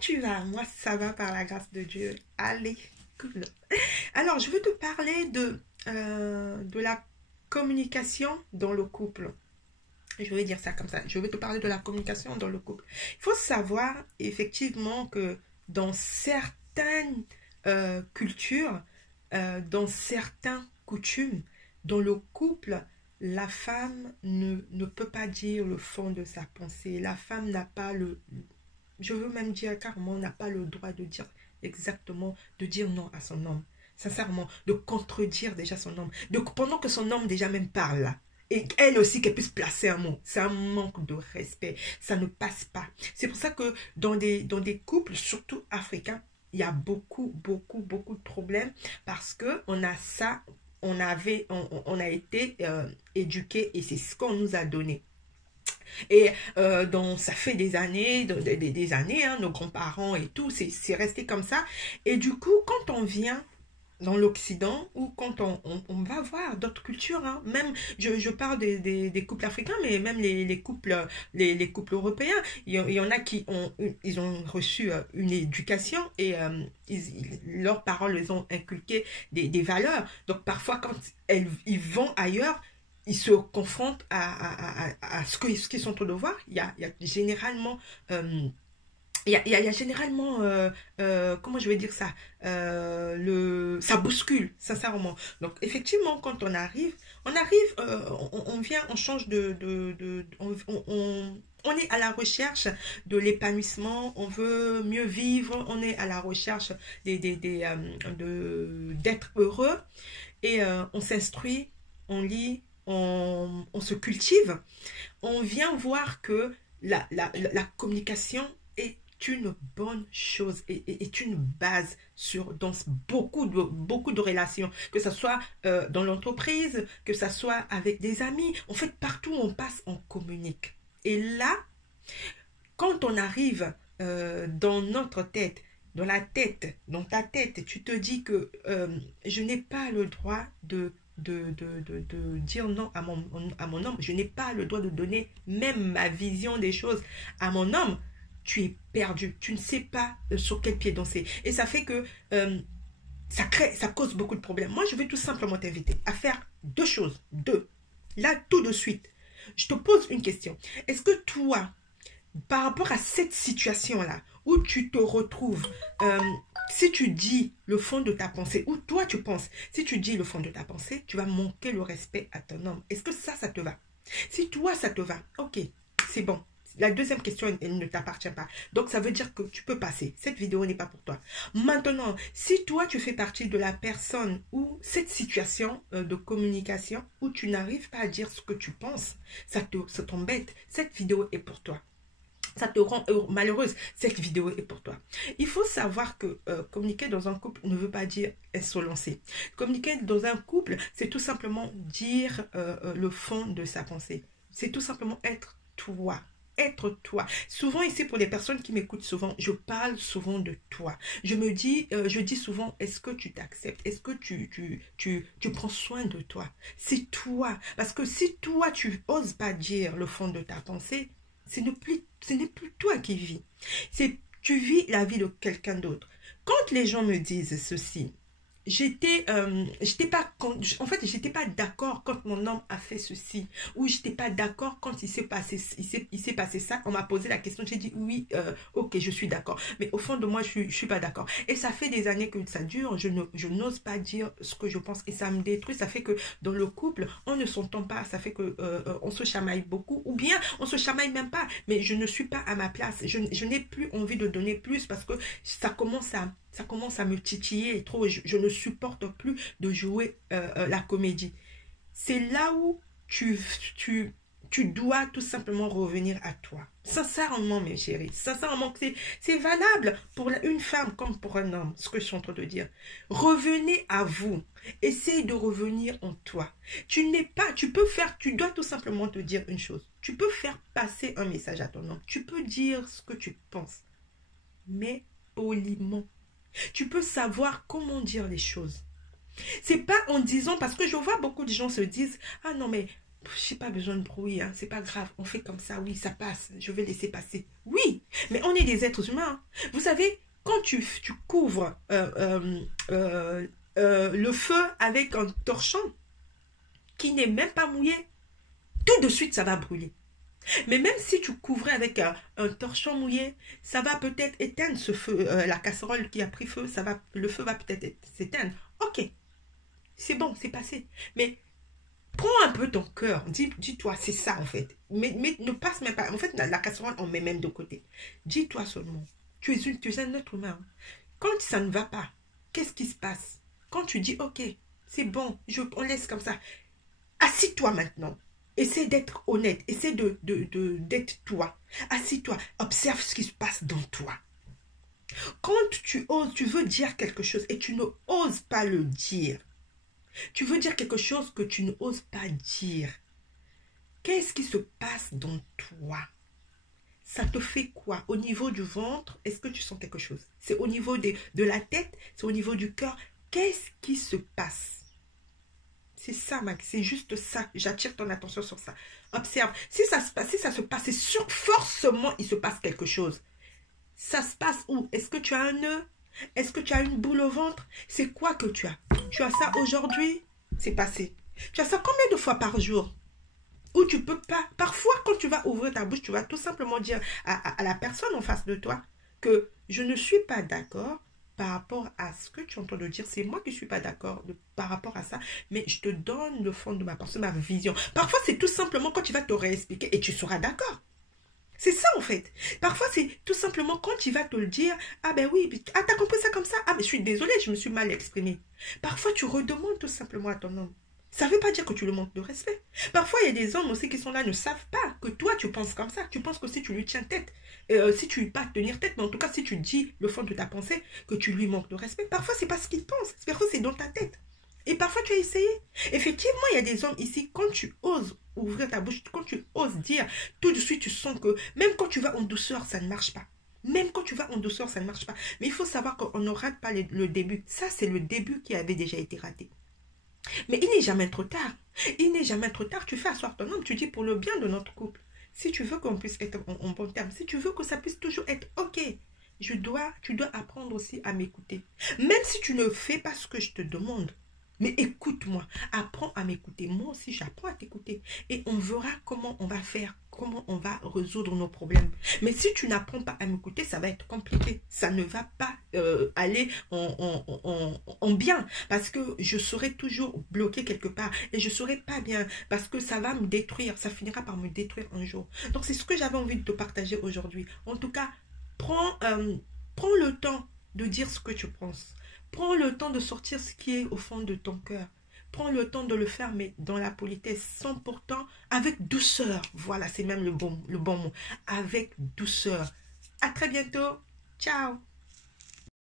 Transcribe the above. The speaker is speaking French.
tu vas? Moi, ça va par la grâce de Dieu. Allez, cool. Alors, je veux te parler de la communication dans le couple. Je vais dire ça comme ça. Je vais te parler de la communication dans le couple. Il faut savoir effectivement que dans certaines cultures, dans certains coutumes, dans le couple, la femme ne peut pas dire le fond de sa pensée. La femme n'a pas je veux même dire carrément, n'a pas le droit de dire exactement, de dire non à son homme. Sincèrement, de contredire déjà son homme. Pendant que son homme déjà même parle là. Et elle aussi qu'elle puisse placer un mot. C'est un manque de respect. Ça ne passe pas. C'est pour ça que dans des couples, surtout africains, il y a beaucoup de problèmes parce que on a ça, on a été éduqués et c'est ce qu'on nous a donné. Et donc, ça fait des années, des années, hein, nos grands-parents et tout, c'est resté comme ça. Et du coup, quand on vient dans l'Occident ou quand on va voir d'autres cultures, hein, même, je parle des couples africains, mais même les couples européens, il y en a qui ils ont reçu une éducation et leurs parents les ont inculqué des valeurs. Donc, parfois, quand ils vont ailleurs, ils se confrontent à ce qu'ils sont en train de voir. Il y a généralement... il y a généralement, comment je vais dire ça, ça bouscule, sincèrement. Donc, effectivement, quand on vient, on change on est à la recherche de l'épanouissement, on veut mieux vivre, on est à la recherche d'être heureux et on s'instruit, on lit, on se cultive, on vient voir que la communication est une bonne chose et est une base dans beaucoup de relations, que ce soit dans l'entreprise, que ce soit avec des amis. En fait, partout où on passe, on communique. Et là, quand on arrive dans notre tête, dans ta tête, tu te dis que je n'ai pas le droit de dire non à mon homme, je n'ai pas le droit de donner même ma vision des choses à mon homme, tu es perdu, tu ne sais pas sur quel pied danser. Et ça fait que ça cause beaucoup de problèmes. Moi, je vais tout simplement t'inviter à faire deux choses. Là, tout de suite, je te pose une question. Est-ce que toi, par rapport à cette situation-là, où tu te retrouves, si tu dis le fond de ta pensée, ou toi tu penses, si tu dis le fond de ta pensée, tu vas manquer le respect à ton homme. Est-ce que ça te va? Si toi, ça te va, ok, c'est bon. La deuxième question, elle ne t'appartient pas. Donc, ça veut dire que tu peux passer. Cette vidéo n'est pas pour toi. Maintenant, si toi, tu fais partie de la personne ou cette situation de communication où tu n'arrives pas à dire ce que tu penses, ça t'embête, cette vidéo est pour toi. Ça te rend malheureuse, cette vidéo est pour toi. Il faut savoir que communiquer dans un couple ne veut pas dire insolencer. Communiquer dans un couple, c'est tout simplement dire le fond de sa pensée. C'est tout simplement être toi. Être toi. Souvent ici, pour les personnes qui m'écoutent souvent, je parle souvent de toi. Je dis souvent, est-ce que tu t'acceptes? Est-ce que tu prends soin de toi? C'est toi. Parce que si toi, tu oses pas dire le fond de ta pensée, ce n'est plus toi qui vis. Tu vis la vie de quelqu'un d'autre. Quand les gens me disent ceci, j'étais pas d'accord quand mon homme a fait ceci, ou j'étais pas d'accord quand il s'est passé ça. On m'a posé la question, j'ai dit oui, ok, je suis d'accord, mais au fond de moi je suis pas d'accord. Et ça fait des années que ça dure, je n'ose pas dire ce que je pense et ça me détruit. Ça fait que dans le couple on ne s'entend pas, ça fait que on se chamaille beaucoup, ou bien on se chamaille même pas, mais je ne suis pas à ma place, je n'ai plus envie de donner plus parce que ça commence à me titiller trop. Je ne supporte plus de jouer la comédie. C'est là où tu dois tout simplement revenir à toi. Sincèrement, mes chéris. Sincèrement, c'est valable pour une femme comme pour un homme, ce que je suis en train de dire. Revenez à vous. Essayez de revenir en toi. Tu dois tout simplement te dire une chose. Tu peux faire passer un message à ton homme. Tu peux dire ce que tu penses. Mais poliment. Tu peux savoir comment dire les choses. C'est pas en disant, parce que je vois beaucoup de gens se disent, ah non mais j'ai pas besoin de bruit, hein, c'est pas grave, on fait comme ça, oui, ça passe, je vais laisser passer. Oui, mais on est des êtres humains. Vous savez, quand tu couvres le feu avec un torchon qui n'est même pas mouillé, tout de suite, ça va brûler. Mais même si tu couvrais avec un torchon mouillé, ça va peut-être éteindre ce feu, la casserole qui a pris feu, le feu va peut-être s'éteindre. Ok, c'est bon, c'est passé. Mais prends un peu ton cœur, dis-toi, c'est ça en fait. Mais ne passe même pas. En fait, la casserole, on met même de côté. Dis-toi seulement, tu es un être humain. Quand ça ne va pas, qu'est-ce qui se passe? Quand tu dis, ok, c'est bon, on laisse comme ça. Assis-toi maintenant. Essaie d'être honnête. Essaie d'être toi. Assis-toi. Observe ce qui se passe dans toi. Quand tu veux dire quelque chose et tu ne oses pas le dire, tu veux dire quelque chose que tu ne oses pas dire, qu'est-ce qui se passe dans toi? Ça te fait quoi? Au niveau du ventre, est-ce que tu sens quelque chose? C'est au niveau de la tête? C'est au niveau du cœur? Qu'est-ce qui se passe? C'est ça, Max, c'est juste ça. J'attire ton attention sur ça. Observe. Si ça se passe, c'est sûr, forcément, il se passe quelque chose. Ça se passe où? Est-ce que tu as un nœud? Est-ce que tu as une boule au ventre? C'est quoi que tu as? Tu as ça aujourd'hui? C'est passé. Tu as ça combien de fois par jour? Ou tu peux pas. Parfois, quand tu vas ouvrir ta bouche, tu vas tout simplement dire à la personne en face de toi que je ne suis pas d'accord par rapport à ce que tu entends de dire. C'est moi qui ne suis pas d'accord par rapport à ça, mais je te donne le fond de ma pensée, ma vision. Parfois, c'est tout simplement quand tu vas te réexpliquer et tu seras d'accord. C'est ça en fait. Parfois, c'est tout simplement quand tu vas te le dire, ah ben oui, ah t'as compris ça comme ça, ah mais je suis désolée, je me suis mal exprimée. Parfois, tu redemandes tout simplement à ton homme. Ça ne veut pas dire que tu le manques de respect. Parfois, il y a des hommes aussi qui sont là, ne savent pas que toi, tu penses comme ça. Tu penses que si tu lui tiens tête, si tu lui pas tenir tête, mais en tout cas, si tu dis le fond de ta pensée, que tu lui manques de respect, parfois, c'est pas ce qu'il pense. Parfois, c'est dans ta tête. Et parfois, tu as essayé. Effectivement, il y a des hommes ici, quand tu oses ouvrir ta bouche, quand tu oses dire, tout de suite, tu sens que même quand tu vas en douceur, ça ne marche pas. Même quand tu vas en douceur, ça ne marche pas. Mais il faut savoir qu'on ne rate pas le début. Ça, c'est le début qui avait déjà été raté. Mais il n'est jamais trop tard. Il n'est jamais trop tard. Tu fais asseoir ton homme, tu dis pour le bien de notre couple. Si tu veux qu'on puisse être en bon terme, si tu veux que ça puisse toujours être ok, tu dois apprendre aussi à m'écouter. Même si tu ne fais pas ce que je te demande, mais écoute-moi, apprends à m'écouter. Moi aussi, j'apprends à t'écouter. Et on verra comment on va faire, comment on va résoudre nos problèmes. Mais si tu n'apprends pas à m'écouter, ça va être compliqué. Ça ne va pas aller en bien. Parce que je serai toujours bloqué quelque part. Et je ne serai pas bien. Parce que ça va me détruire. Ça finira par me détruire un jour. Donc, c'est ce que j'avais envie de te partager aujourd'hui. En tout cas, prends le temps de dire ce que tu penses. Prends le temps de sortir ce qui est au fond de ton cœur. Prends le temps de le faire, mais dans la politesse, sans pourtant, avec douceur. Voilà, c'est même le bon mot. Avec douceur. À très bientôt. Ciao.